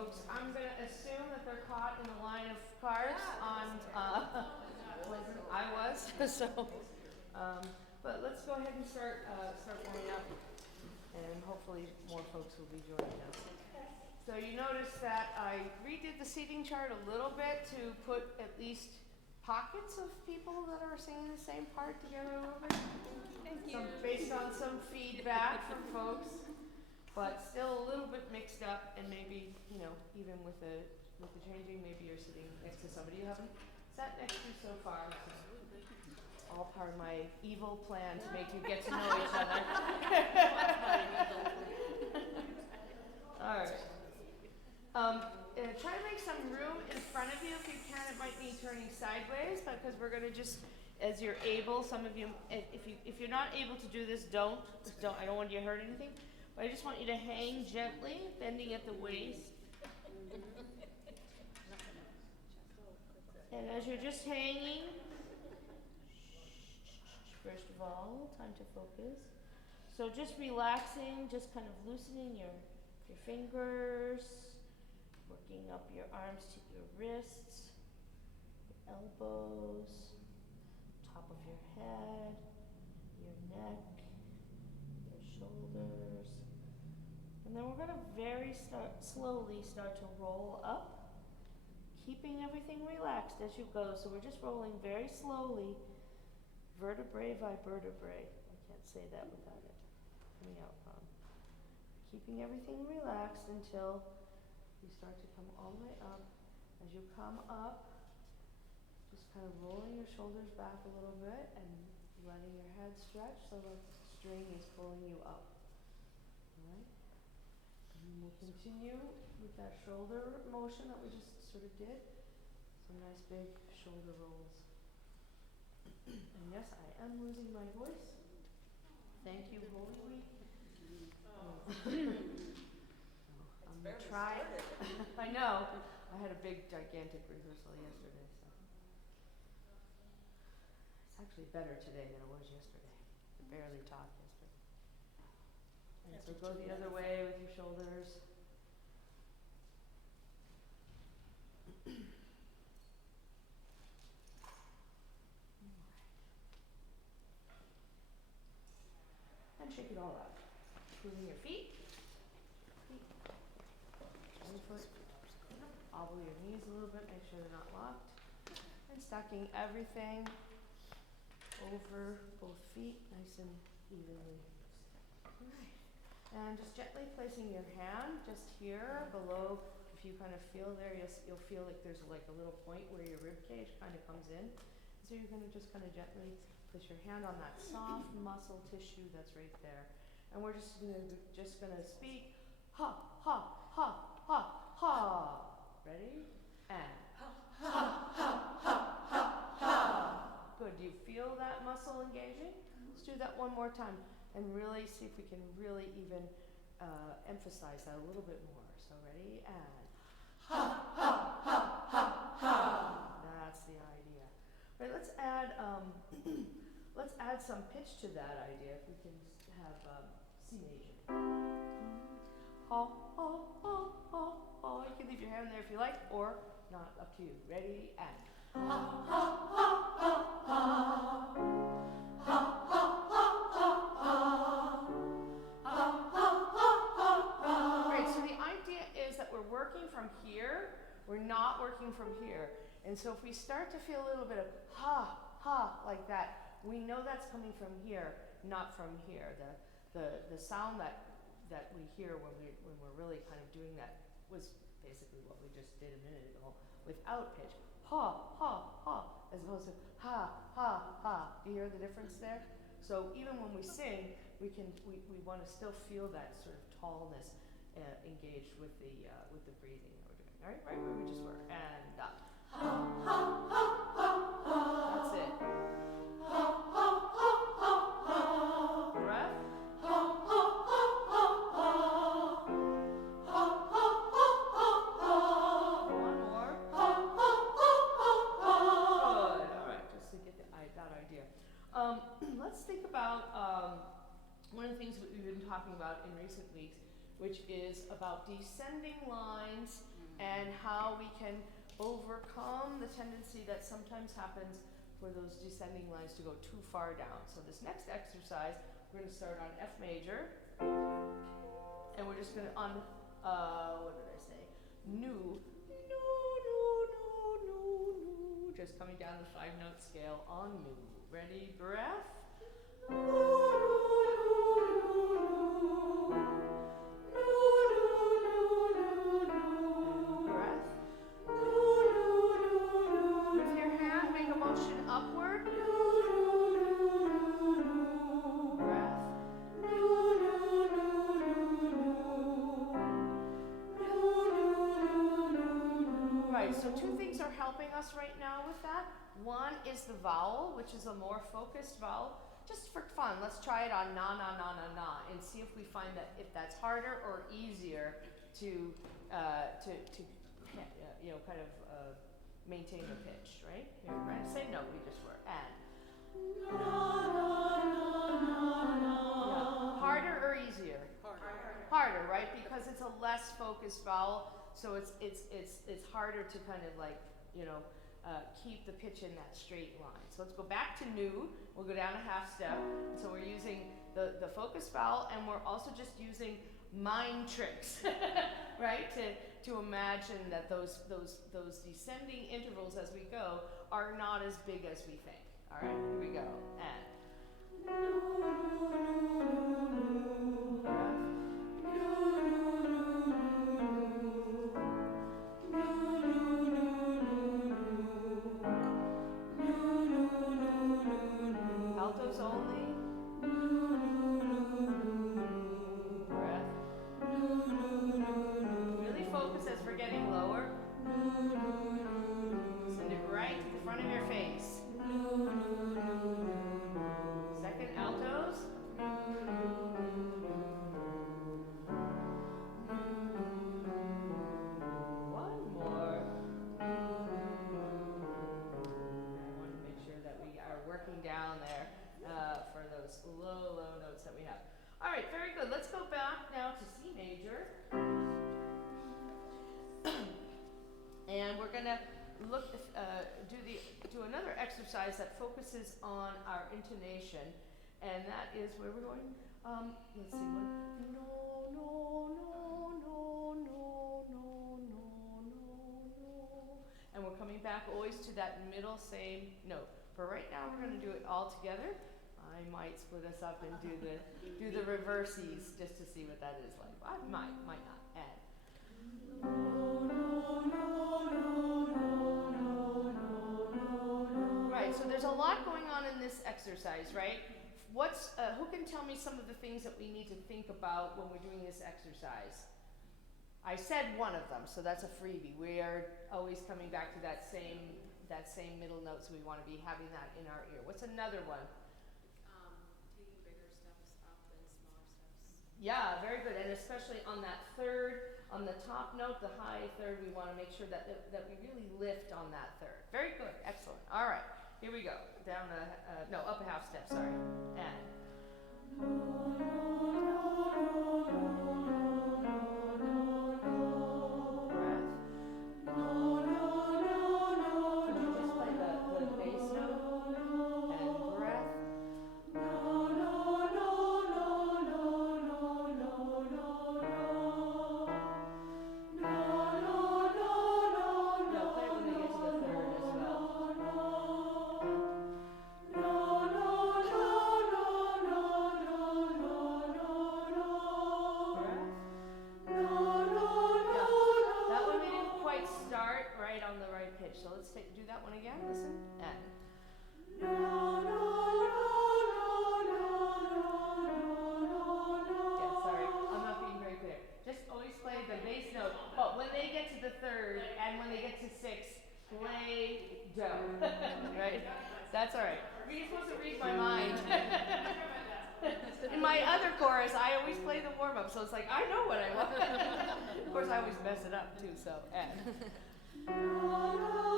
folks, I'm going to assume that they're caught in the line of cars on, I was, so, but let's go ahead and start warming up, and hopefully more folks will be joining us. So you notice that I redid the seating chart a little bit to put at least pockets of people that are singing the same part together a little bit. Thank you. Based on some feedback from folks, but still a little bit mixed up, and maybe, you know, even with the changing, maybe you're sitting next to somebody you haven't sat next to so far. So all part of my evil plan to make you get to know each other. All right. Try to make some room in front of you if you can. It might need turning sideways, because we're going to just, as you're able, some of you, if you're not able to do this, don't. I don't want you to hurt anything. But I just want you to hang gently, bending at the waist. And as you're just hanging, first of all, time to focus. So just relaxing, just kind of loosening your fingers, working up your arms to your wrists, your elbows, top of your head, your neck, your shoulders. And then we're going to slowly start to roll up, keeping everything relaxed as you go. So we're just rolling very slowly, vertebrae by vertebrae. I can't say that without it coming out wrong. Keeping everything relaxed until you start to come all the way up. As you come up, just kind of rolling your shoulders back a little bit and letting your head stretch so that the string is pulling you up. All right? And we'll continue with that shoulder motion that we just sort of did. Some nice big shoulder rolls. And yes, I am losing my voice. Thank you, Holy Week. I'm going to try. I know. I had a big, gigantic rehearsal yesterday, so. It's actually better today than it was yesterday. I barely talked yesterday. And so go the other way with your shoulders. And shake it all out. Moving your feet. One foot. Obble your knees a little bit, make sure they're not locked. And stacking everything over both feet, nice and evenly. Alright. And just gently placing your hand just here below. If you kind of feel there, you'll feel like there's like a little point where your rib cage kind of comes in. So you're going to just kind of gently place your hand on that soft muscle tissue that's right there. And we're just gonna speak, ha, ha, ha, ha, ha. Ready? And ha, ha, ha, ha, ha, ha. Good. Do you feel that muscle engaging? Let's do that one more time and really see if we can really even emphasize that a little bit more. So ready? And ha, ha, ha, ha, ha. That's the idea. All right, let's add some pitch to that idea. If we can have C major. Ha, ha, ha, ha, ha. You can leave your hand there if you like, or not, up to you. Ready? And ha, ha, ha, ha, ha. Ha, ha, ha, ha, ha. Ha, ha, ha, ha. Great, so the idea is that we're working from here, we're not working from here. And so if we start to feel a little bit of ha, ha, like that, we know that's coming from here, not from here. The sound that we hear when we're really kind of doing that was basically what we just did a minute ago without pitch. Ha, ha, ha, as opposed to ha, ha, ha. Do you hear the difference there? So even when we sing, we want to still feel that sort of tallness engaged with the breathing that we're doing. All right, right where we just were. And up. Ha, ha, ha, ha, ha. That's it. Ha, ha, ha, ha, ha. Breath. Ha, ha, ha, ha, ha. Ha, ha, ha, ha, ha. One more. Ha, ha, ha, ha, ha. Good. All right, just to get that idea. Let's think about one of the things that we've been talking about in recent weeks, which is about descending lines and how we can overcome the tendency that sometimes happens for those descending lines to go too far down. So this next exercise, we're going to start on F major, and we're just going to on, what did I say? New, just coming down the 5-note scale on new. Ready, breath. So two things are helping us right now with that. One is the vowel, which is a more focused vowel. Just for fun, let's try it on na, na, na, na, na, and see if we find that if that's harder or easier to kind of maintain the pitch, right? Here, right? Same note we just were. And. Na, na, na, na, na. Yeah. Harder or easier? Harder, right? Because it's a less focused vowel. So it's harder to kind of like, keep the pitch in that straight line. So let's go back to new. We'll go down a half step. So we're using the focused vowel, and we're also just using mind tricks, right? To imagine that those descending intervals as we go are not as big as we think. All right, here we go. And. Altos only. Breath. Really focus as we're getting lower. Send it right to the front of your face. Second, altos. One more. I want to make sure that we are working down there for those low notes that we have. All right, very good. Let's go back now to C major. And we're going to look do another exercise that focuses on our intonation, and that is where we're going. Let's see what. No, no, no, no, no, no, no, no. And we're coming back always to that middle same note. For right now, we're going to do it all together. I might split us up and do the rehearses just to see what that is like. I might not. And. Right, so there's a lot going on in this exercise, right? Who can tell me some of the things that we need to think about when we're doing this exercise? I said one of them, so that's a freebie. We are always coming back to that same middle note, so we want to be having that in our ear. What's another one? Taking bigger steps up and smaller steps. Yeah, very good, and especially on that third. On the top note, the high third, we want to make sure that we really lift on that third. Very good, excellent. All right, here we go. Down up a half step, sorry. And. Breath. Could you just play the bass note? And breath. So let's do that one again. Listen. And. Yeah, sorry. I'm not being very clear. Just always play the bass note. But when they get to the third and when they get to 6, play do. Right? That's all right. You're supposed to read my mind. In my other chorus, I always play the warm-up, so it's like, I know what I want. Of course, I always mess it up, too, so. And. One more.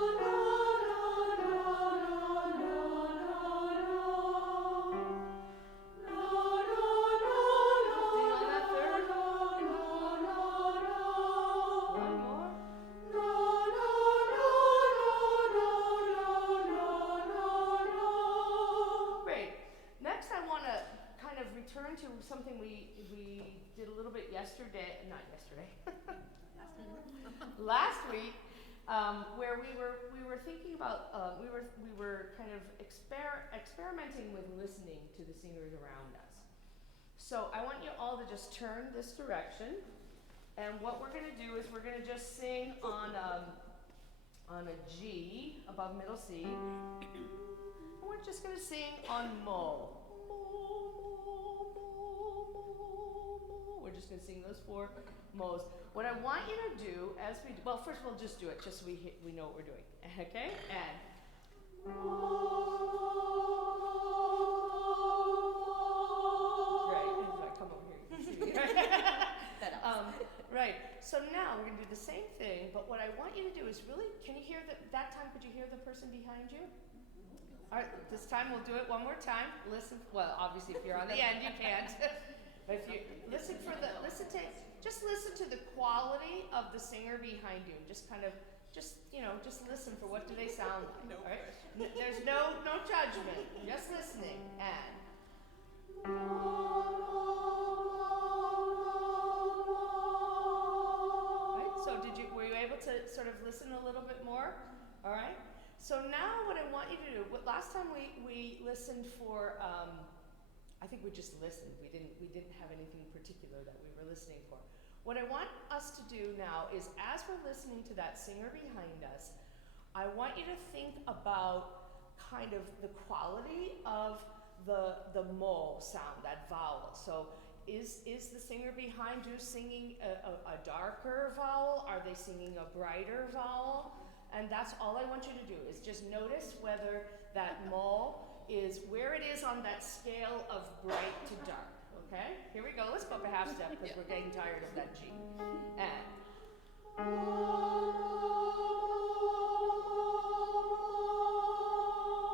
return to something we did a little bit yesterday, not yesterday, last week, where we were thinking about we were kind of experimenting with listening to the singers around us. So I want you all to just turn this direction, and what we're going to do is we're going to just sing on a G above middle C, and we're just going to sing on Mo. We're just going to sing those 4 Mo's. What I want you to do as we well, first we'll just do it just so we know what we're doing. Okay? And right. If I come over here, you can see me. Right. So now we're going to do the same thing, but what I want you to do is really, can you hear that time? Could you hear the person behind you? All right, this time we'll do it one more time. Listen, well, obviously if you're on the end, you can't. But if you listen to the quality of the singer behind you. Just listen for what do they sound like. All right? There's no judgment. Just listening. And right? So were you able to sort of listen a little bit more? All right? So now what I want you to do, last time we listened for, I think we just listened. We didn't have anything particular that we were listening for. What I want us to do now is, as we're listening to that singer behind us, I want you to think about kind of the quality of the mo sound, that vowel. So is the singer behind you singing a darker vowel? Are they singing a brighter vowel? And that's all I want you to do, is just notice whether that mo is where it is on that scale of bright to dark. Okay? Here we go. Let's go up a half step because we're getting tired of that G. And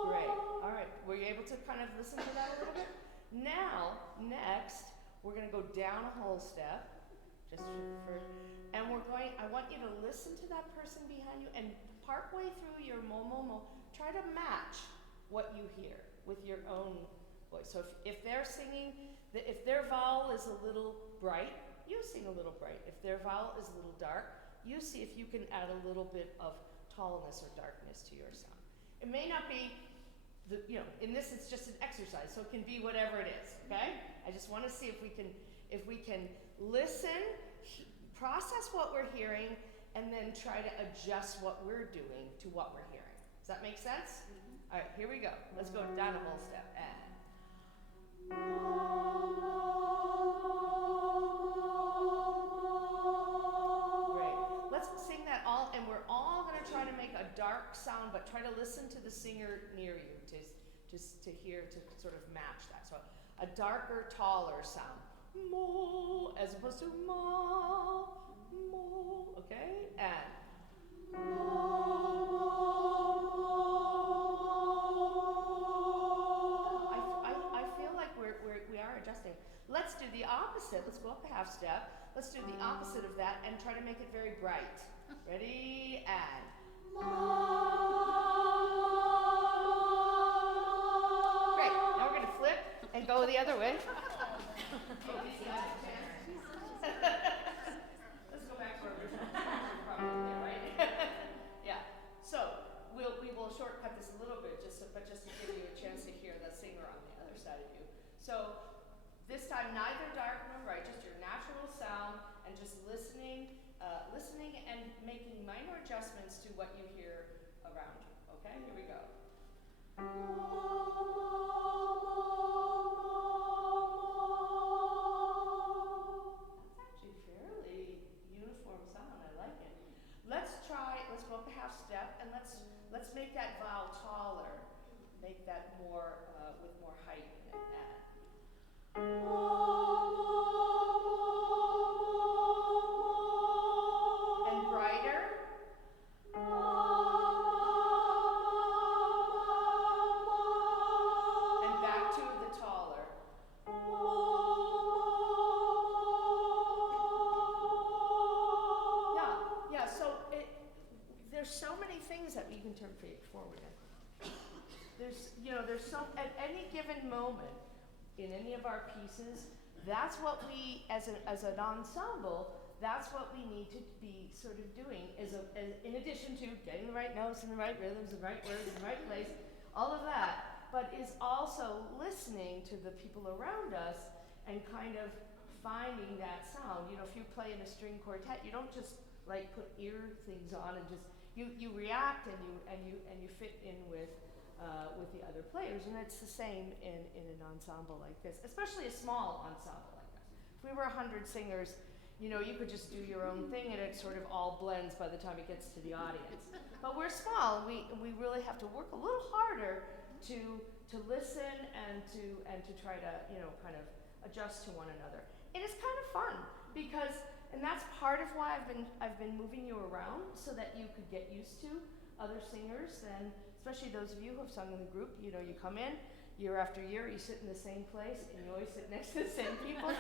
great. All right. Were you able to kind of listen to that a little bit? Now, next, we're going to go down a whole step. And I want you to listen to that person behind you, and partway through your mo, try to match what you hear with your own voice. So if they're singing, if their vowel is a little bright, you sing a little bright. If their vowel is a little dark, you see if you can add a little bit of tallness or darkness to your sound. It may not be, in this it's just an exercise, so it can be whatever it is, okay? I just want to see if we can listen, process what we're hearing, and then try to adjust what we're doing to what we're hearing. Does that make sense? Mm-hmm. All right, here we go. Let's go down a whole step. Great. Let's sing that all, and we're all going to try to make a dark sound, but try to listen to the singer near you to hear, to sort of match that. So a darker, taller sound. Mo, as opposed to ma, mo, okay? And I feel like we are adjusting. Let's do the opposite. Let's go up a half step. Let's do the opposite of that and try to make it very bright. Ready? And great. Now we're going to flip and go the other way. Let's go back to our original probably there, right? Yeah. So we will shortcut this a little bit, just to give you a chance to hear the singer on the other side of you. So this time, neither dark nor bright, just your natural sound, and just listening and making minor adjustments to what you hear around you. Okay? Here we go. Let's go up a half step, and let's make that vowel taller. Make that more with more height in it. And brighter. And back to the taller. Yeah. So there's so many things that you can turn forward in. There's so, at any given moment, in any of our pieces, that's what we, as an ensemble, that's what we need to be sort of doing, as in addition to getting the right notes and the right rhythms and right words in the right place, all of that, but is also listening to the people around us and kind of finding that sound. You know, if you play in a string quartet, you don't just like put ear things on and just you react and you fit in with the other players, and it's the same in an ensemble like this, especially a small ensemble like this. If we were 100 singers, you know, you could just do your own thing and it sort of all blends by the time it gets to the audience. But we're small, and we really have to work a little harder to listen and to try to, you know, kind of adjust to one another. And it's kind of fun because, and that's part of why I've been moving you around, so that you could get used to other singers, and especially those of you who have sung in the group. You know, you come in year after year, you sit in the same place, and you always sit next to the same people.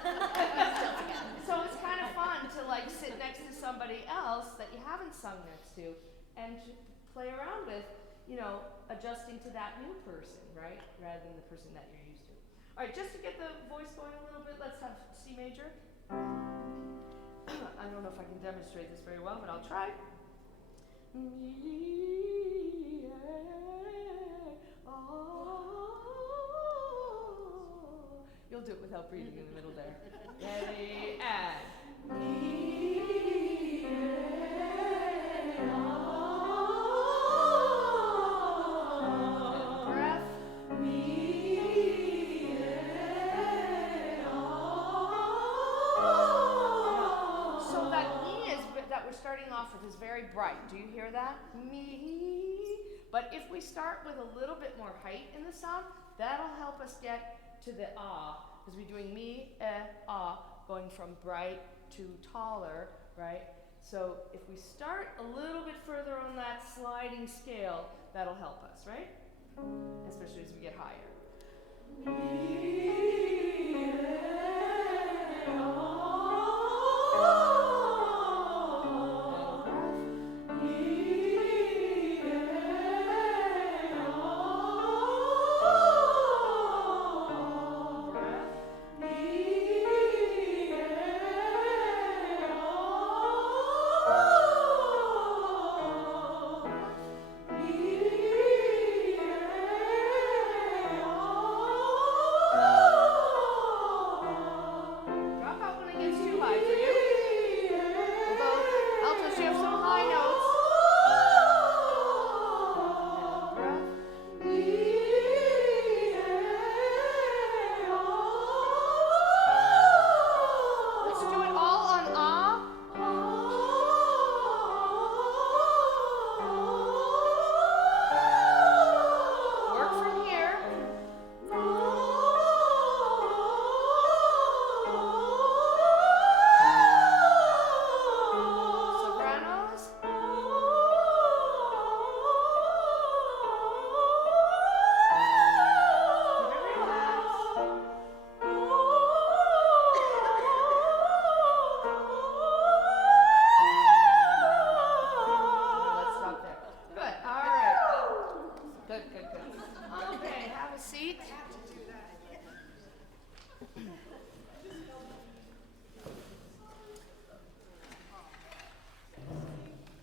So it's kind of fun to like sit next to somebody else that you haven't sung next to, and to play around with, you know, adjusting to that new person, right? Rather than the person that you're used to. All right, just to get the voice going a little bit, let's have C major. I don't know if I can demonstrate this very well, but I'll try. You'll do it without breathing in the middle there. Ready, and breath. So that we're starting off with is very bright. Do you hear that? Me. But if we start with a little bit more height in the sound, that'll help us get to the ah, because we're doing me, ah, going from bright to taller, right? So if we start a little bit further on that sliding scale, that'll help us, right? Especially as we get higher.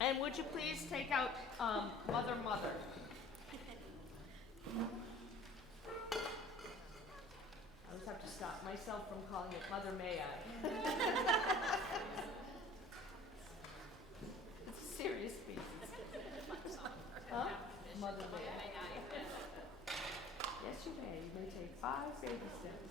And would you please take out Mother, Mother? I always have to stop myself from calling it Mother, May I? It's a serious piece. Huh? Mother, May I? Yes, you may. You may take 5 baby steps.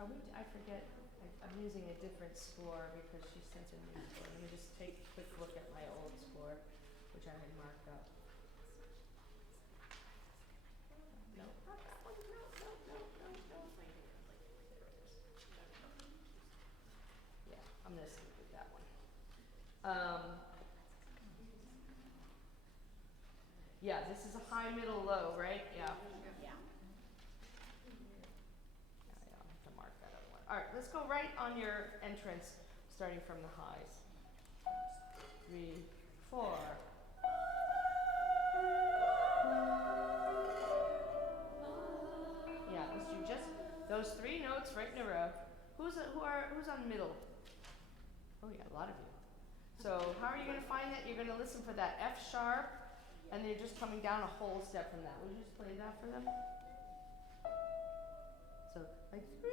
I forget, I'm using a different score because she sent a new score. Let me just take a quick look at my old score, which I had marked up. No, no. Yeah, I'm gonna stick with that one. Yeah, this is a high, middle, low, right? Yeah. Yeah. Yeah, I'll have to mark that other one. All right, let's go right on your entrance, starting from the highs. 3, 4. Yeah, let's do just those 3 notes right in a row. Who's on middle? Oh yeah, a lot of you. So how are you going to find that? You're going to listen for that F sharp, and then you're just coming down a whole step from that. Would you just play that for them? So like 3,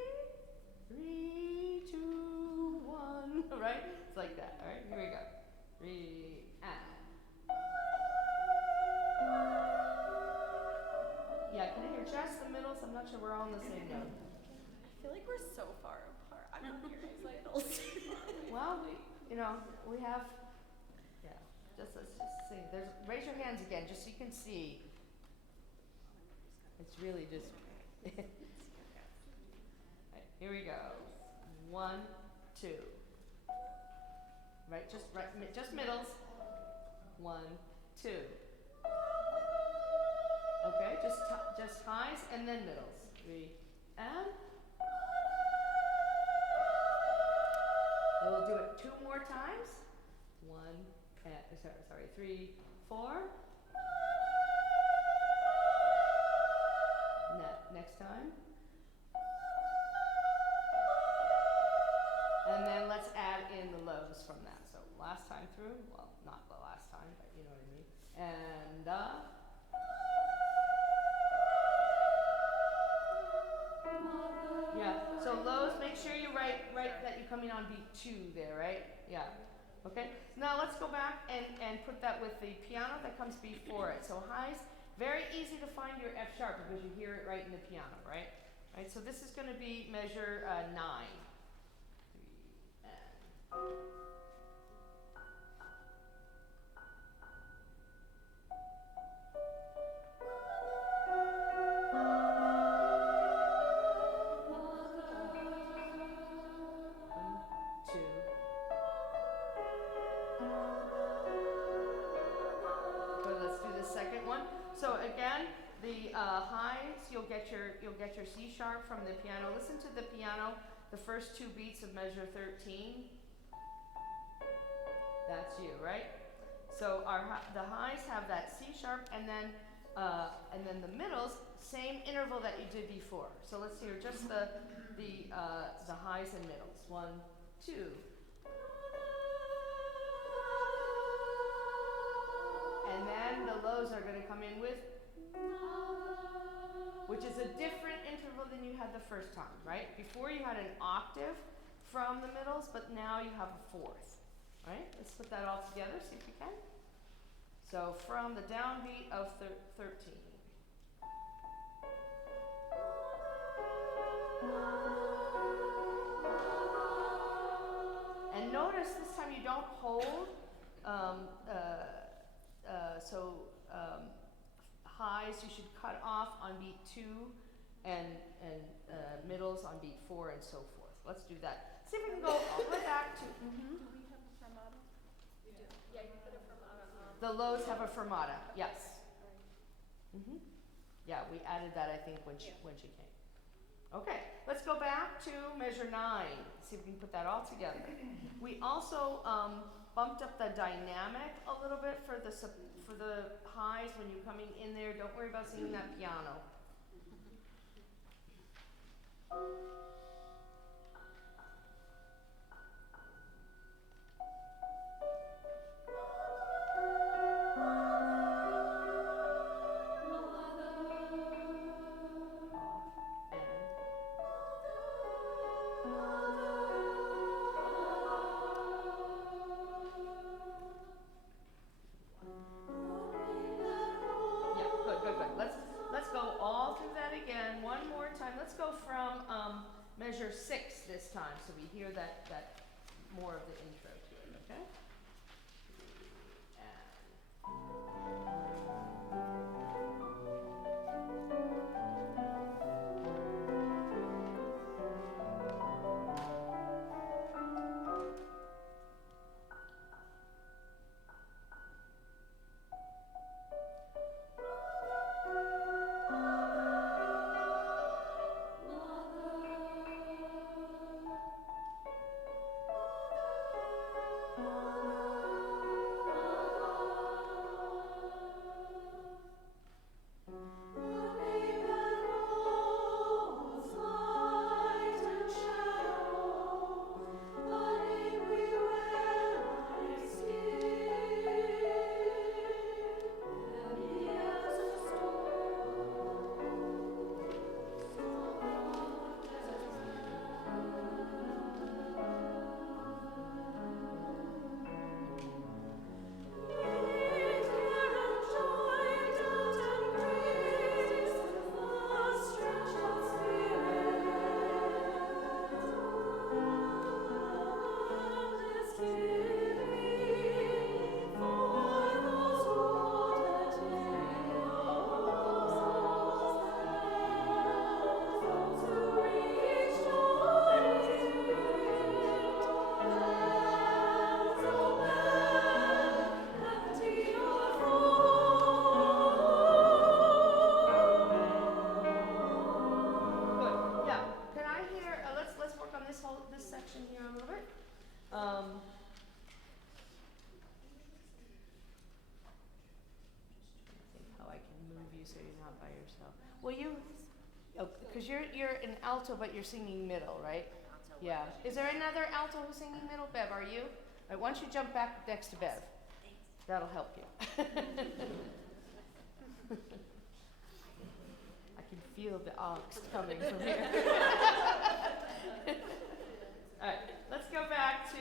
2, 1, right? It's like that. All right, here we go. 3 and. Yeah, can I hear just the middles? I'm not sure we're all on the same note. I feel like we're so far apart. I'm not hearing middles. Well, we have, yeah, let's just sing. Raise your hands again, just so you can see. It's really just, right, here we go. 1, 2. Right, just middles. 1, 2. Okay, just highs and then middles. 3 and. We'll do it 2 more times. 1 and sorry, 3, 4. Next time. And then let's add in the lows from that. So last time through, well, not the last time, but you know what I mean. And yeah. So lows, make sure you write that you're coming on beat 2 there, right? Yeah. Okay. Now let's go back and put that with the piano that comes before it. So highs, very easy to find your F sharp because you hear it right in the piano, right? Right. So this is going to be measure 9. 3 and. So again, the highs, you'll get your C sharp from the piano. Listen to the piano, the first 2 beats of measure 13. That's you, right? So the highs have that C sharp, and then the middles, same interval that you did before. So let's hear just the highs and middles. 1, 2. And then the lows are going to come in with, which is a different interval than you had the first time, right? Before you had an octave from the middles, but now you have a 4th, right? Let's put that all together, see if we can. So from the downbeat of 13. And notice this time you don't hold. Highs you should cut off on beat 2, and middles on beat 4, and so forth. Let's do that. See if we can go all the way back to. Do we have a fermata? We do. Yeah, you put a fermata on. The lows have a fermata. Yes. All right. Yeah, we added that I think when she came. Okay, let's go back to measure 9. See if we can put that all together. We also bumped up the dynamic a little bit for the highs when you're coming in there. Don't worry about singing that piano. measure 6 this time, so we hear that more of the intro to it, okay? This section here a little bit. Think how I can move you so you're not by yourself. Well, because you're an alto, but you're singing middle, right? Yeah. Is there another alto who's singing middle? Bev, are you? All right, why don't you jump back next to Bev? That'll help you. I can feel the angst coming from here. All right, let's go back to,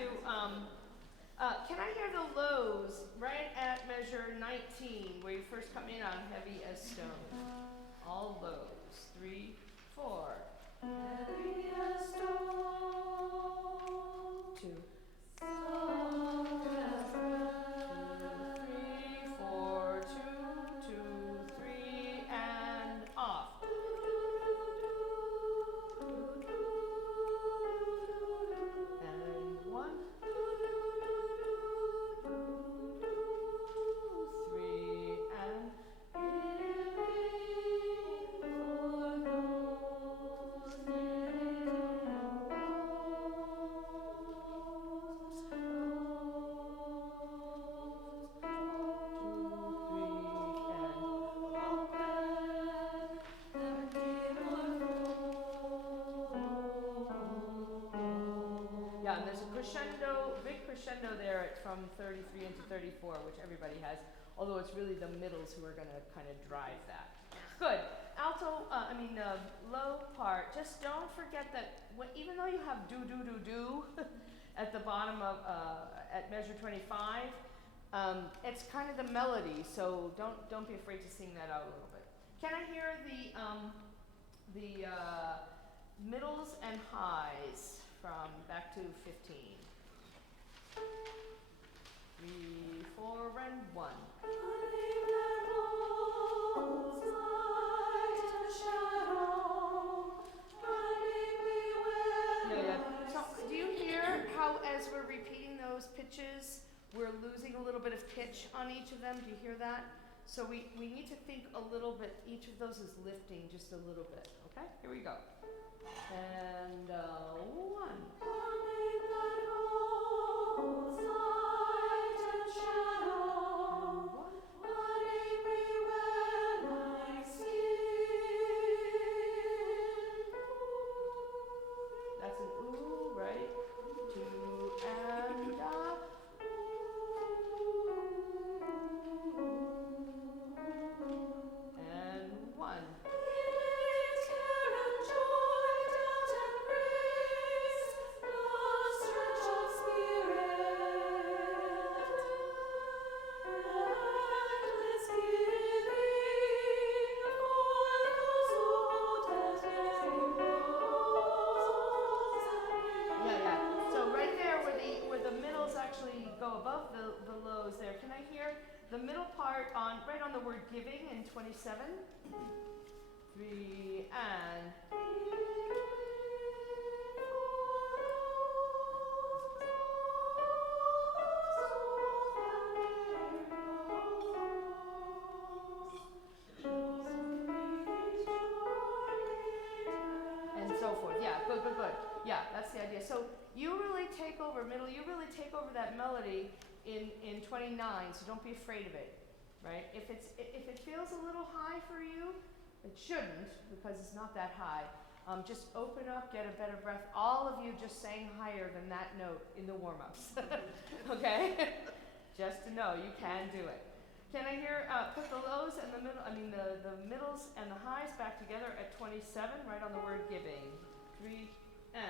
can I hear the lows right at measure 19, where you first come in on heavy as stone? All lows. 3, 4. Heavy as stone. 2. Soft as breath. 3, 4, 2, 2, 3, and off. And 1, 3, and yeah, and there's a crescendo, big crescendo there from 33 into 34, which everybody has, although it's really the middles who are going to kind of drive that. Good. Alto, low part, just don't forget that even though you have do, do, do, do at the bottom of, at measure 25, it's kind of the melody, so don't be afraid to sing that out a little bit. Can I hear the middles and highs from back to 15? 3, 4, and 1. Yeah. So, do you hear how, as we're repeating those pitches, we're losing a little bit of pitch on each of them? Do you hear that? So we need to think a little bit. Each of those is lifting just a little bit. Okay, here we go. And 1. That's an ooh, right? 2 and and 1. I hear the middle part on right on the word giving in 27? 3 and so forth. Yeah, good, good, good. Yeah, that's the idea. So you really take over middle, you really take over that melody in 29, so don't be afraid of it, right? If it feels a little high for you, it shouldn't, because it's not that high. Just open up, get a better breath. All of you just sang higher than that note in the warm-ups, okay? Just to know, you can do it. Can I hear, put the lows and the middle, the middles and the highs back together at 27, right on the word giving. 3 and.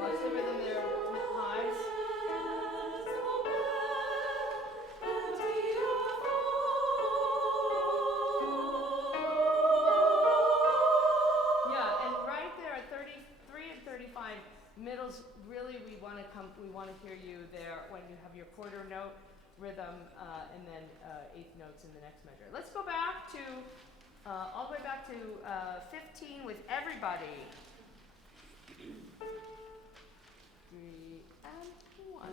Watch the rhythm there, highs. Yeah, and right there at 33 and 35, middles, really we want to hear you there when you have your quarter note rhythm and then eighth notes in the next measure. Let's go back to, all the way back to 15 with everybody. 3 and 1.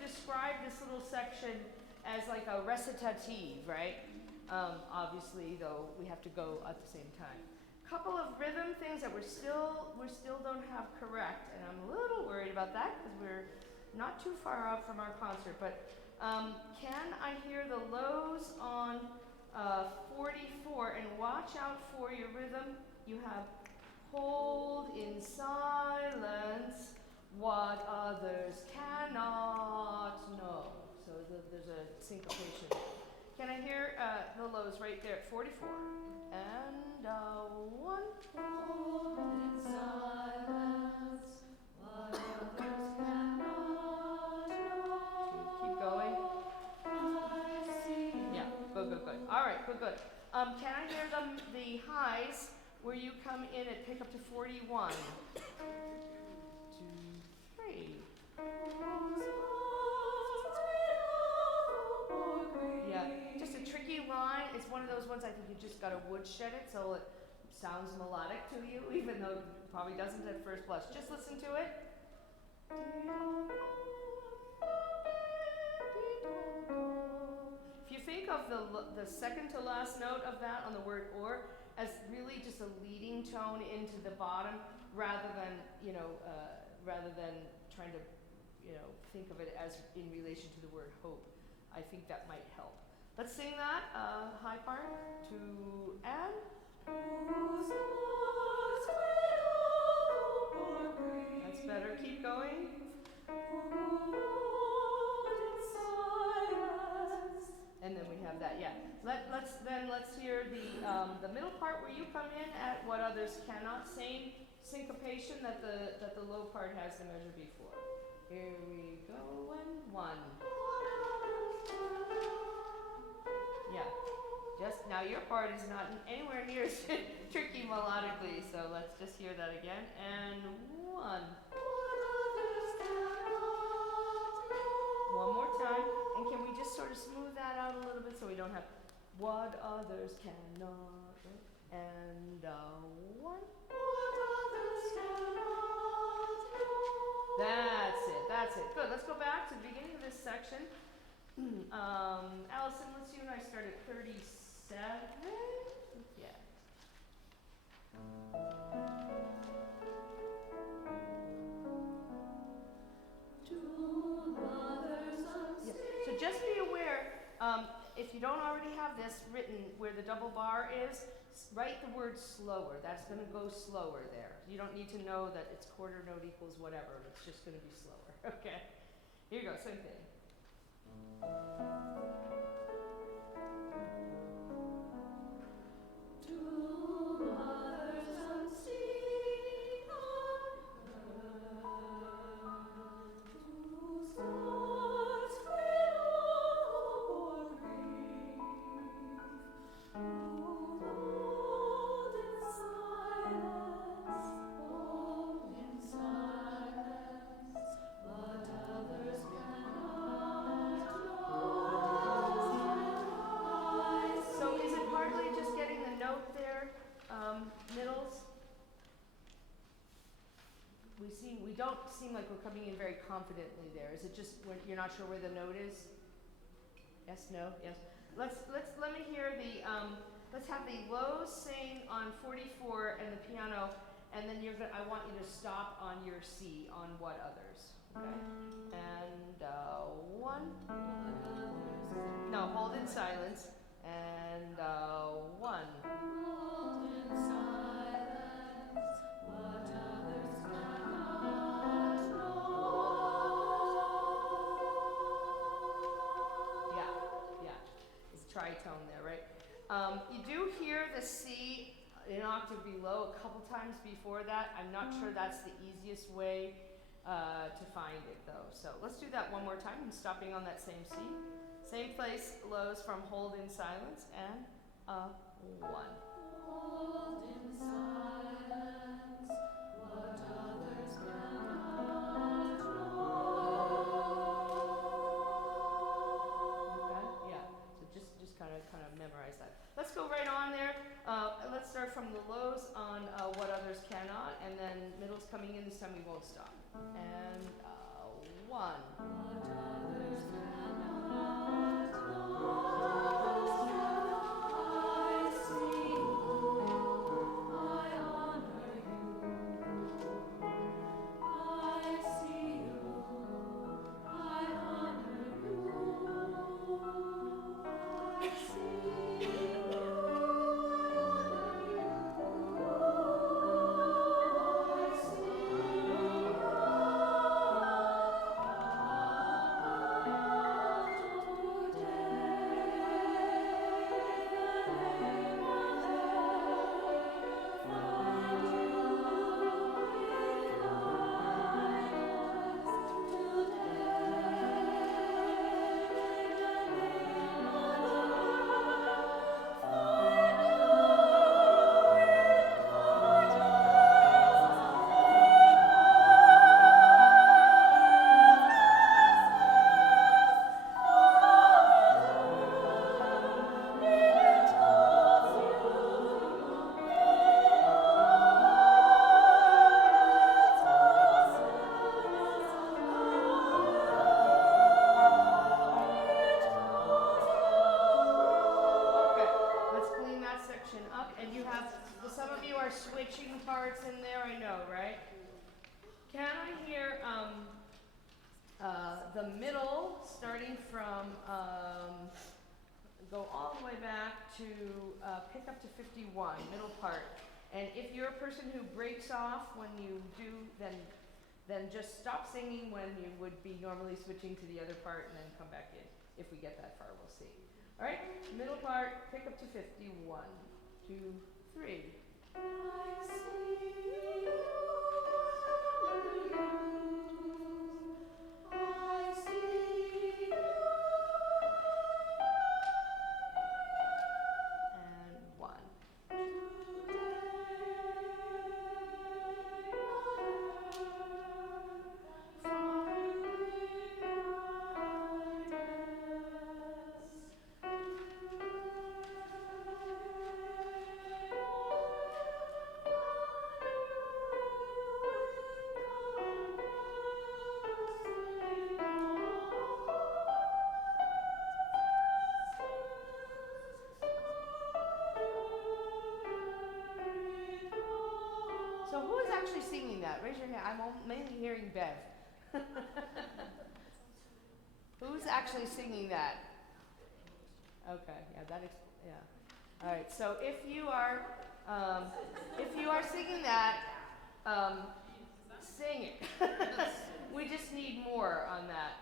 Describe this little section as like a recitative, right? Obviously, though, we have to go at the same time. Couple of rhythm things that we still don't have correct, and I'm a little worried about that because we're not too far out from our concert. But can I hear the lows on 44? And watch out for your rhythm. You have hold in silence what others cannot know. So there's a syncopation. Can I hear the lows right there at 44? And 1. Hold in silence what others cannot know. Keep going. I see. Yeah, good. All right, good. Can I hear the highs where you come in and pick up to 41? 2, 3. Yeah, just a tricky line. It's one of those ones I think you just got to woodshed it so it sounds melodic to you, even though it probably doesn't at first blush. Just listen to it. If you think of the second to last note of that on the word or as really just a leading tone into the bottom, rather than trying to think of it as in relation to the word hope, I think that might help. Let's sing that high part. 2 and. That's better. Keep going. And then we have that. Yeah. Let's hear the middle part where you come in at what others cannot. Same syncopation that the low part has the measure before. Here we go. And 1. Yeah. Just now your part is not anywhere near as tricky melodically, so let's just hear that again. And 1. One more time. And can we just sort of smooth that out a little bit so we don't have what others cannot, right? And 1. That's it. Good. Let's go back to the beginning of this section. Allison, let's you and I start at 37. Yeah. So just be aware, if you don't already have this written where the double bar is, write the word slower. That's going to go slower there. You don't need to know that it's quarter note equals whatever. It's just going to be slower. Okay. Here you go. Same thing. We don't seem like we're coming in very confidently there. Is it just when you're not sure where the note is? Yes, no, yes. Let me hear the let's have the lows sing on 44 and the piano, and then I want you to stop on your C on what others. Okay? And 1. No, hold in silence. And 1. Hold in silence. What others cannot know. Yeah. It's tritone there, right? You do hear the C an octave below a couple times before that. I'm not sure that's the easiest way to find it though. So let's do that one more time and stopping on that same C. Same place, lows from hold in silence and 1. Hold in silence, what others cannot know. Okay? Yeah. So just kind of memorize that. Let's go right on there. Let's start from the lows on what others cannot, and then middle's coming in. This time we won't stop. And 1. What others cannot know. I see you. I honor you. I see you. I honor you. I see you. Switching parts in there, I know, right? Can I hear the middle starting from go all the way back to pick up to 51, middle part. And if you're a person who breaks off when you do, then just stop singing when you would be normally switching to the other part and then come back in. If we get that far, we'll see. All right, middle part, pick up to 51, 2, 3. I see you, I see you. And 1. So who is actually singing that? Raise your hand. I'm mainly hearing Bev. Who's actually singing that? Okay, yeah, yeah. All right. So if you are singing that, sing it. We just need more on that.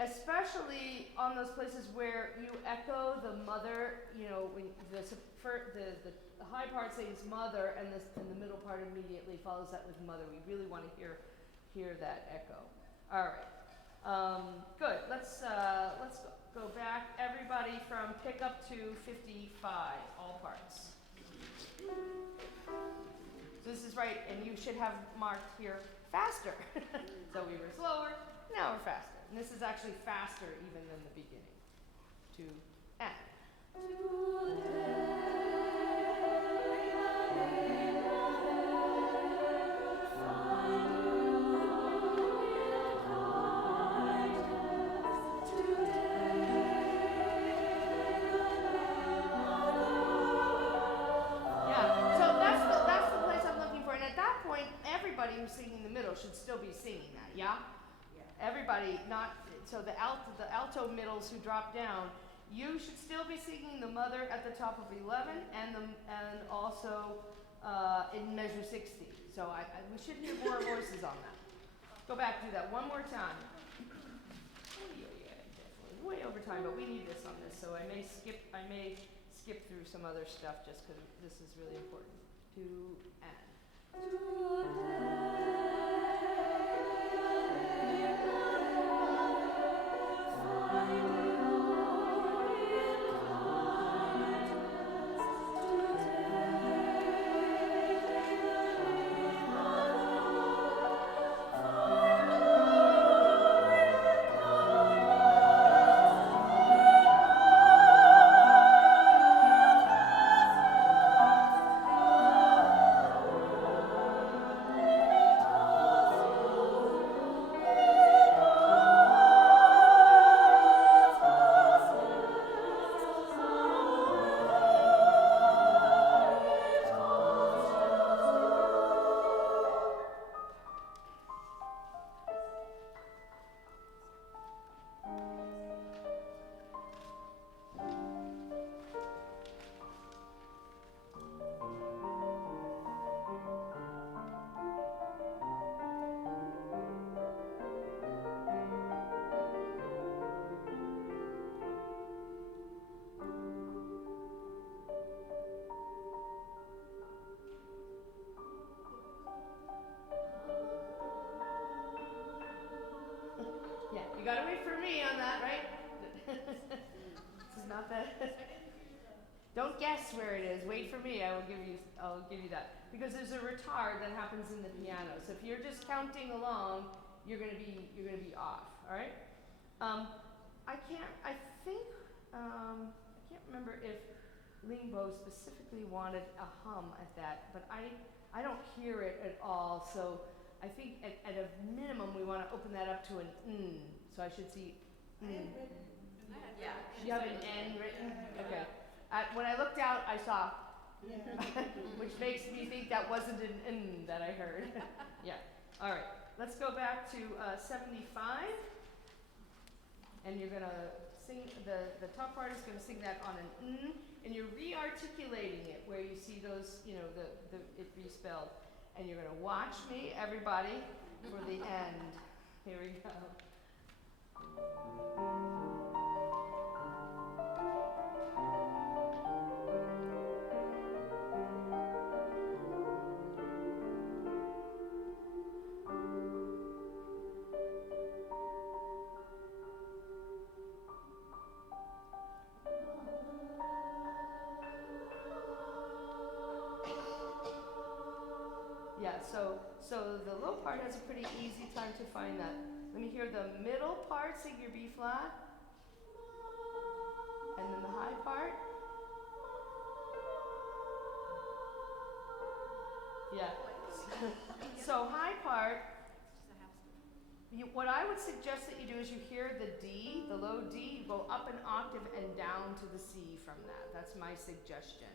Especially on those places where you echo the mother, when the high part says mother and the middle part immediately follows that with mother. We really want to hear that echo. All right. Good. Let's go back. Everybody from pick up to 55, all parts. So this is right, and you should have marked here faster. So we were slower, now we're faster. And this is actually faster even than the beginning. To and. Everybody who's singing the middle should still be singing that, yeah? Everybody, so the alto middles who drop down, you should still be singing the mother at the top of 11 and also in measure 60. So we should hear more voices on that. Go back, do that one more time. Definitely way over time, but we need this on this, so I may skip through some other stuff just because this is really important. To and. You gotta wait for me on that, right? This is not that. Don't guess where it is. Wait for me. I'll give you that. Because there's a retard that happens in the piano. So if you're just counting along, you're gonna be off. All right. I can't remember if Lingbo specifically wanted a hum at that, but I don't hear it at all. So I think at a minimum we want to open that up to an n. So I should see n. Yeah. You have an n written? Okay. When I looked out, I saw, which makes me think that wasn't an n that I heard. Yeah. All right. Let's go back to 75. And you're going to sing, the top part is gonna sing that on an and you're re-articulating it where you see those, you know, it respelled. And you're gonna watch me, everybody, for the end. Here we go. Yeah, so the low part has a pretty easy time to find that. Let me hear the middle part, sing your B flat. And then the high part. Yeah. So high part, what I would suggest that you do is you hear the D, the low D, you go up an octave and down to the C from that. That's my suggestion.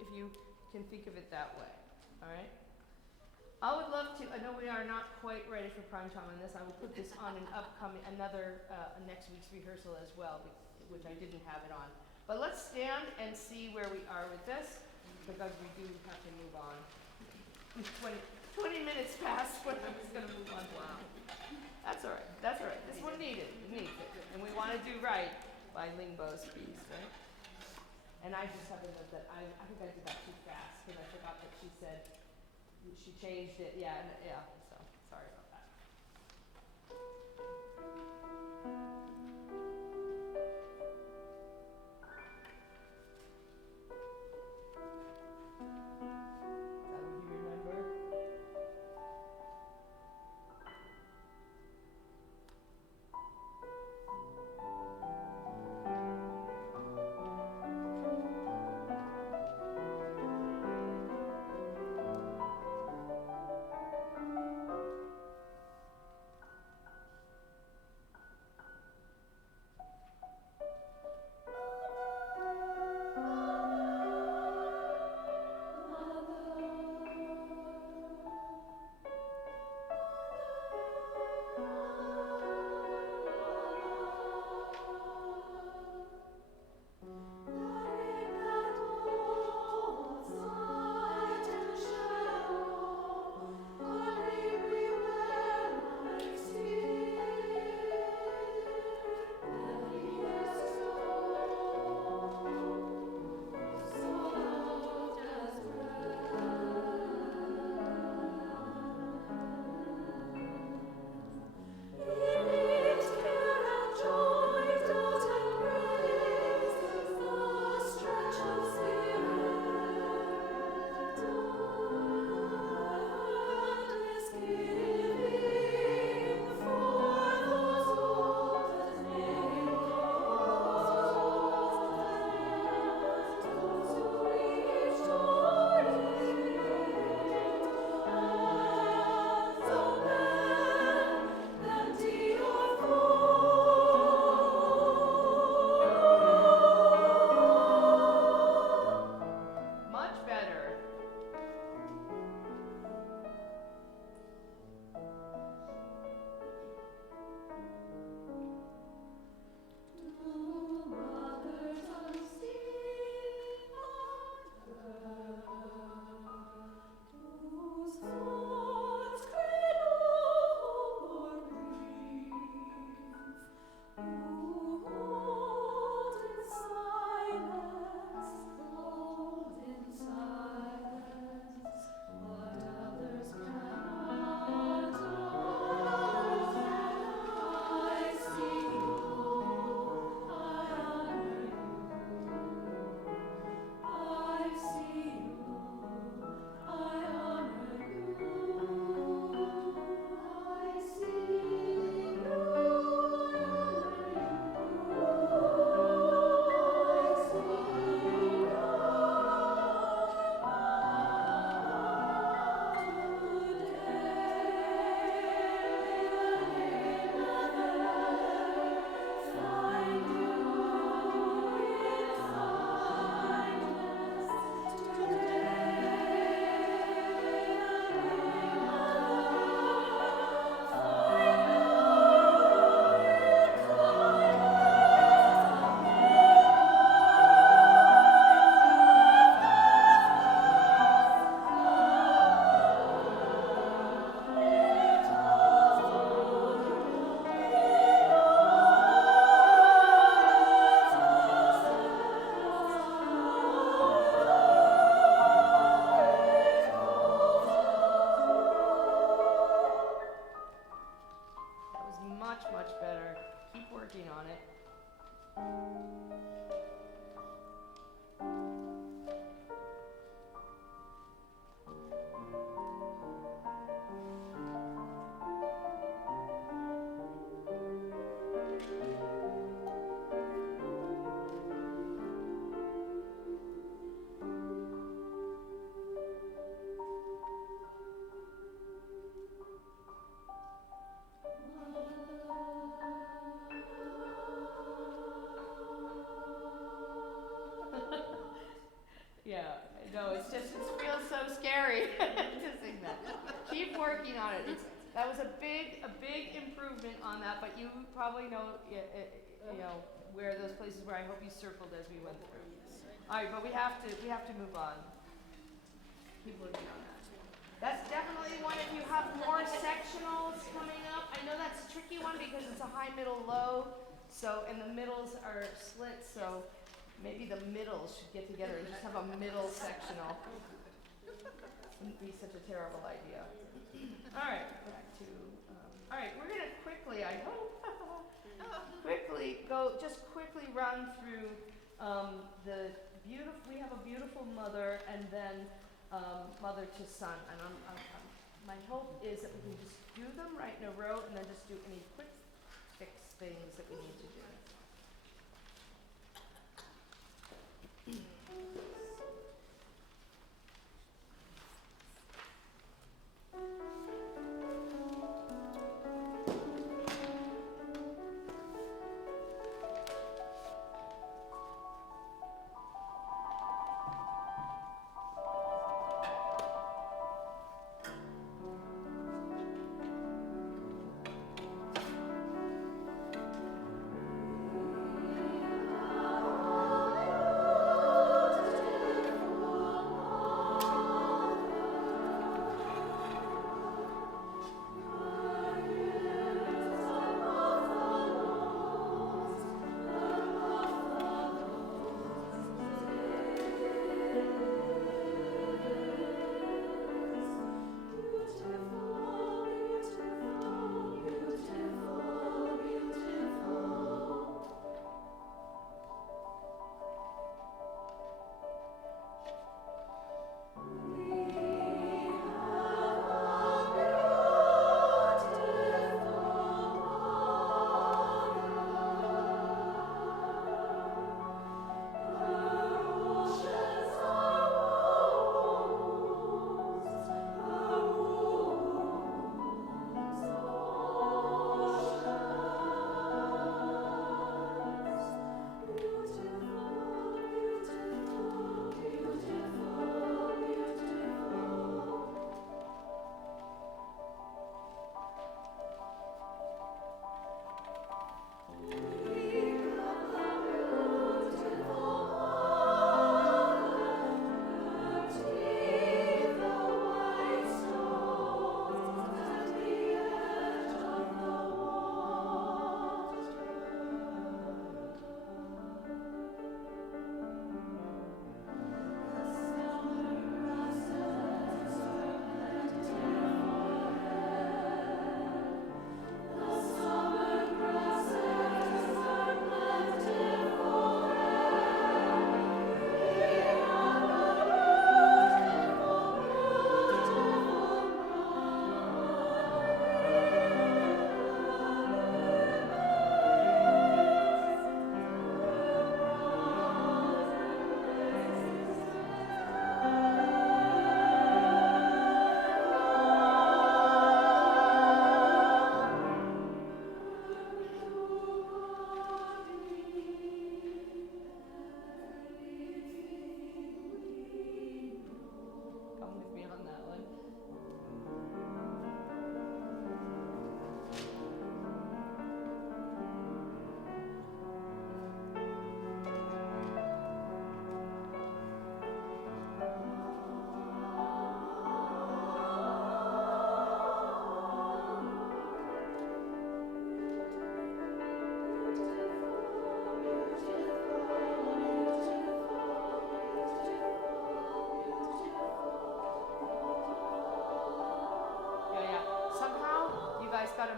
If you can think of it that way, all right? I would love to. I know we are not quite ready for prime time on this. I will put this on an upcoming, next week's rehearsal as well, which I didn't have it on. But let's stand and see where we are with this, because we do have to move on. 20 minutes past when I was going to move on. Wow. That's all right. That's all right. This one needed. It needs it, and we want to do right by Lingbo's piece, right? And I just have to note that I think I did that too fast because I forgot that she said she changed it. Yeah, so sorry about that. Is that what you remember? was a big improvement on that, but you probably know, you know, where those places where I hope you circled as we went through. All right, but we have to move on. People are beyond that. That's definitely one. If you have more sectionals coming up, I know that's a tricky one because it's a high, middle, low. So, and the middles are slits, so maybe the middles should get together and just have a middle sectional. Wouldn't be such a terrible idea. All right, back to, all right, we're gonna quickly, I hope, quickly run through we have a beautiful mother and then mother to son. And my hope is that we can just do them right in a row and then just do any quick fix things that we need to do.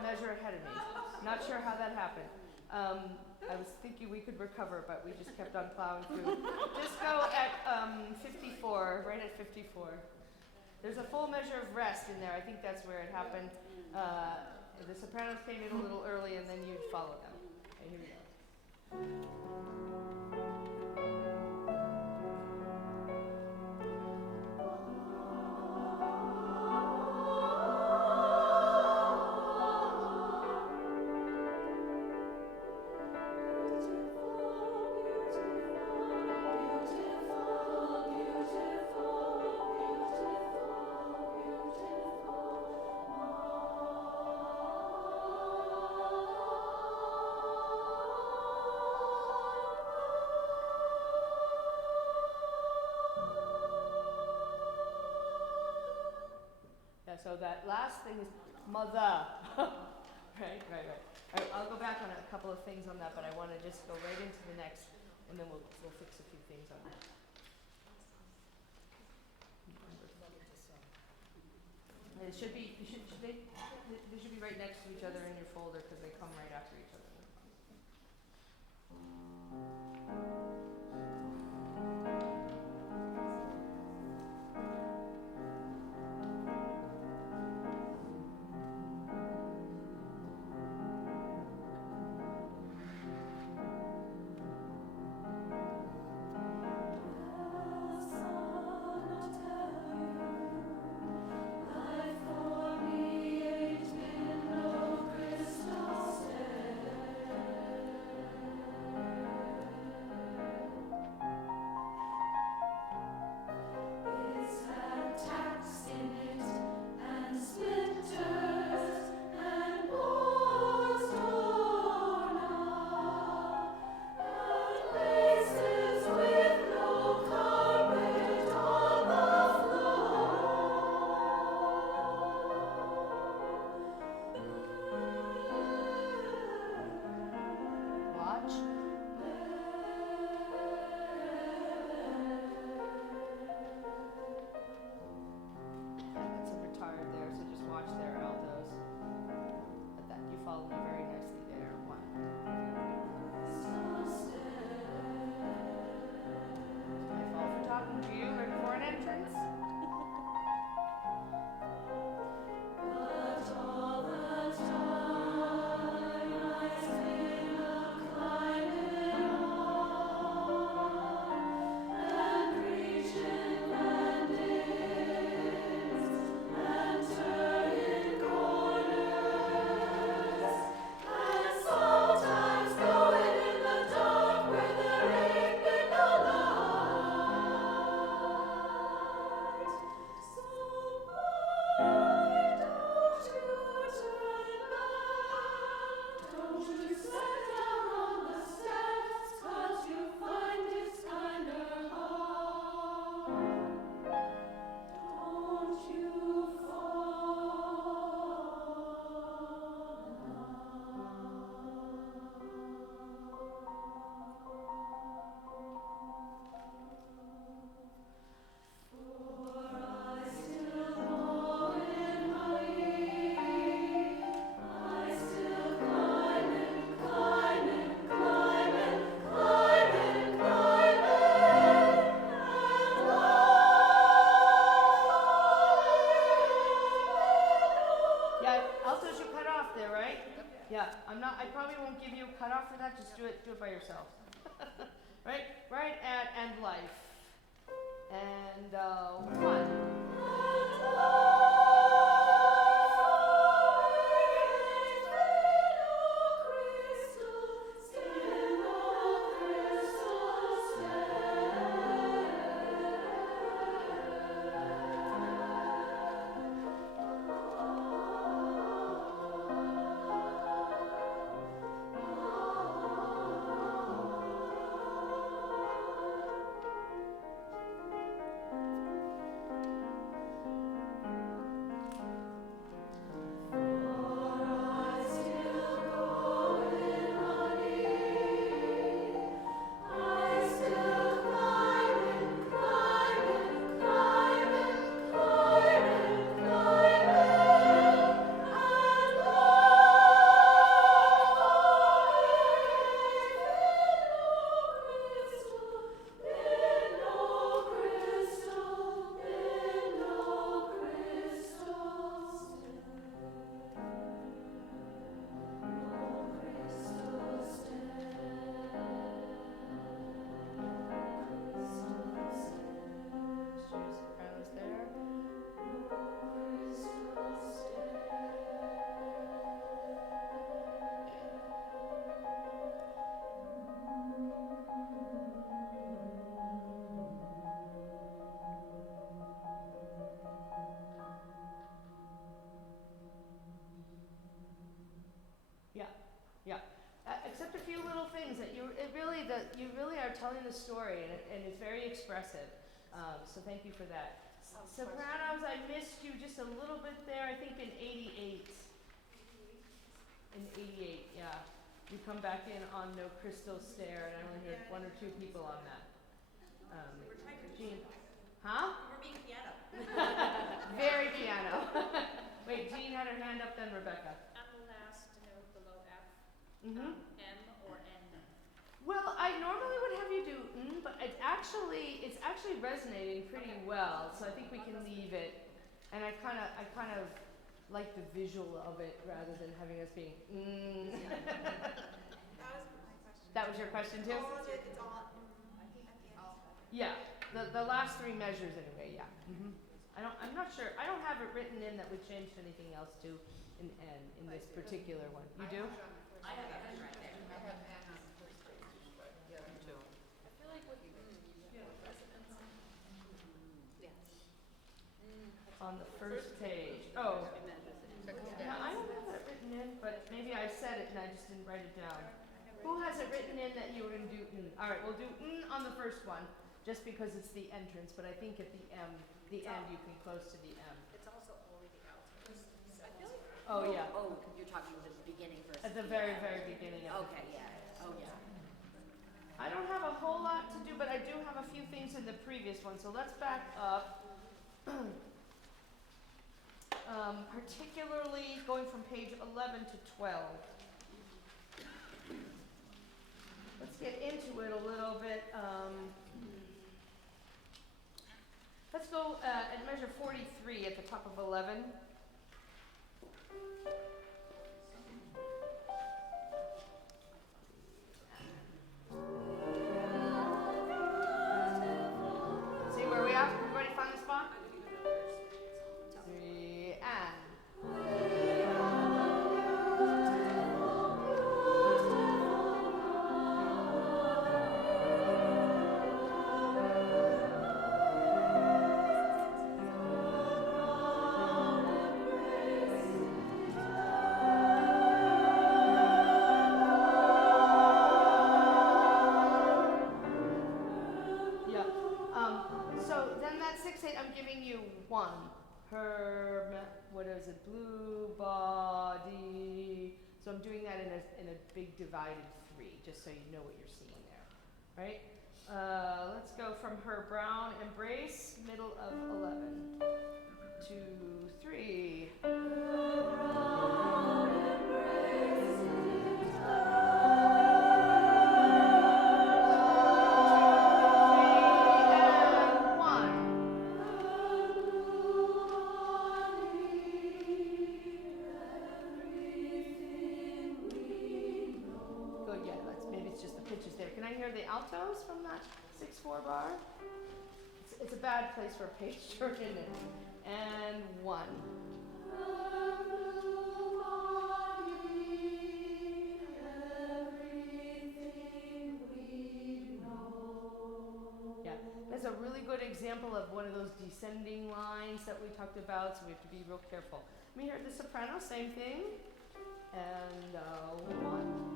Measure ahead of me. Not sure how that happened. I was thinking we could recover, but we just kept on plowing through. Just go at 54, right at 54. There's a full measure of rest in there. I think that's where it happened. The sopranos came in a little early, and then you'd follow them. Okay, here we go. So that last thing is mother. Right. I'll go back on a couple of things on that, but I want to just go right into the next, and then we'll fix a few things on that. It should be. They should be right next to each other in your folder because they come right after each other. I probably won't give you a cutoff for that. Just do it by yourself. Right at end life. And one. Except a few little things that you really are telling the story, and it's very expressive. So thank you for that. Sopranos, I missed you just a little bit there, I think in 88. In 88, yeah. You come back in on No Crystal Stair, and I only heard one or two people on that. We were trying to Jean. Huh? We were being piano. Very piano. Wait, Jean had her hand up, then Rebecca. At the last note below F, Mm-hmm. M or N. Well, I normally would have you do but it's actually resonating pretty well, so I think we can leave it. And I kind of like the visual of it rather than having us being That was my question. That was your question too? All of it, it's all at the end. Yeah, the last three measures anyway. Yeah. I'm not sure. I don't have it written in that we changed anything else to in N in this particular one. You do? I have N right there. I have N on the first page, but the other two. I feel like with resonance. Yes. On the first page. Oh. Yeah, I don't have that written in, but maybe I said it and I just didn't write it down. Who has it written in that you were going to do All right, we'll do on the first one, just because it's the entrance, but I think at the end you can close to the M. It's also only the altos. I feel like Oh, yeah. Oh, you're talking the beginning versus At the very, very beginning of Okay, the yeah. Oh, yeah. I don't have a whole lot to do, but I do have a few things in the previous one, so let's back up. Particularly going from page 11 to 12. Let's get into it a little bit. Let's go at measure 43 at the top of 11. See where we are? Everybody find the spot? 3 and. So then that 6/8, I'm giving you 1. What is it? Blue body. So I'm doing that in a big divided 3, just so you know what you're seeing there, right? Let's go from her brown embrace, middle of 11. 2, 3. Can I hear the altos from that 6/4 bar? It's a bad place for a page turn, isn't it? And 1. Yeah, that's a really good example of one of those descending lines that we talked about, so we have to be real careful. Let me hear the soprano, same thing. And 1.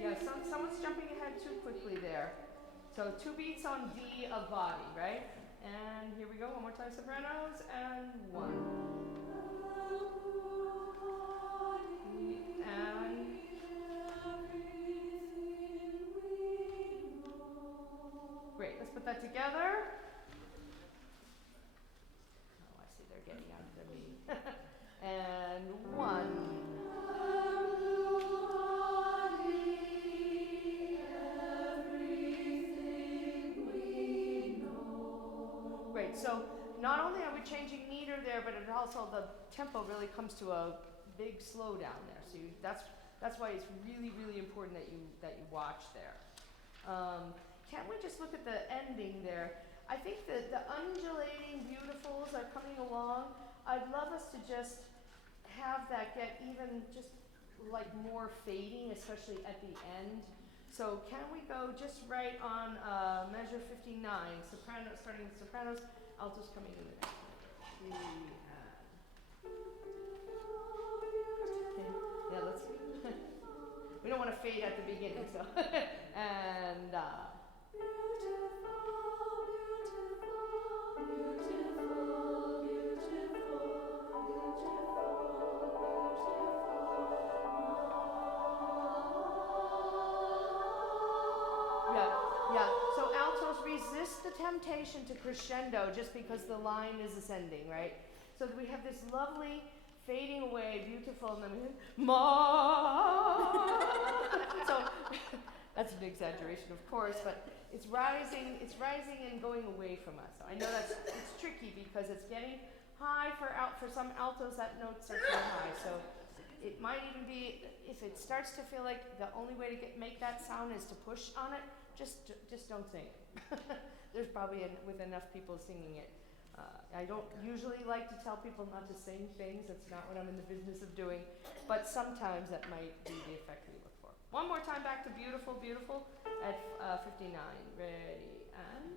Yeah, someone's jumping ahead too quickly there. So 2 beats on D of body, right? And here we go, one more time, sopranos, and 1. And great, let's put that together. Oh, I see they're getting out of me. And 1. Great, so not only are we changing meter there, but it also, the tempo really comes to a big slowdown there. So that's why it's really, really important that you watch there. Can't we just look at the ending there? I think that the undulating beautifuls are coming along. I'd love us to just have that get even just like more fading, especially at the end. So can we go just right on measure 59, soprano, starting with sopranos, altos coming in the next measure. Okay. Yeah, let's. We don't want to fade at the beginning, so And yeah. So altos resist the temptation to crescendo just because the line is ascending, right? So we have this lovely fading away, beautiful, and then ma. So that's an exaggeration, of course, but it's rising and going away from us. So I know it's tricky because it's getting high for some altos. That notes are too high, so it might even be if it starts to feel like the only way to make that sound is to push on it. Just don't sing it. There's probably with enough people singing it. I don't usually like to tell people not to sing things. That's not what I'm in the business of doing. But sometimes that might be the effect we look for. One more time back to beautiful, beautiful at 59. Ready, and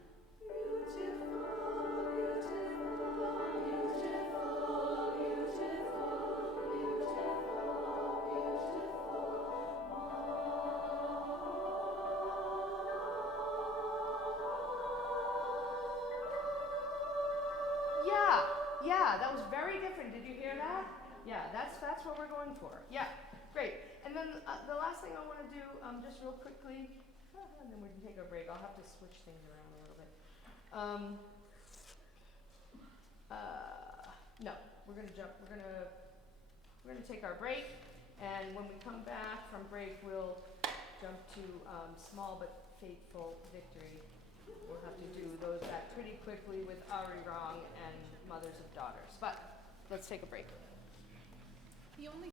beautiful, beautiful, beautiful, Yeah, that was very different. Did you hear that? Yeah, that's what we're going for. Yeah, great. And then the last thing I want to do, just real quickly, and then we can take our break. I'll have to switch things around a little bit. No, we're gonna jump. We're gonna take our break, and when we come back from break, we'll jump to small but faithful victory. We'll have to do that pretty quickly with Ari Rong and Mothers of Daughters. But let's take a break. The only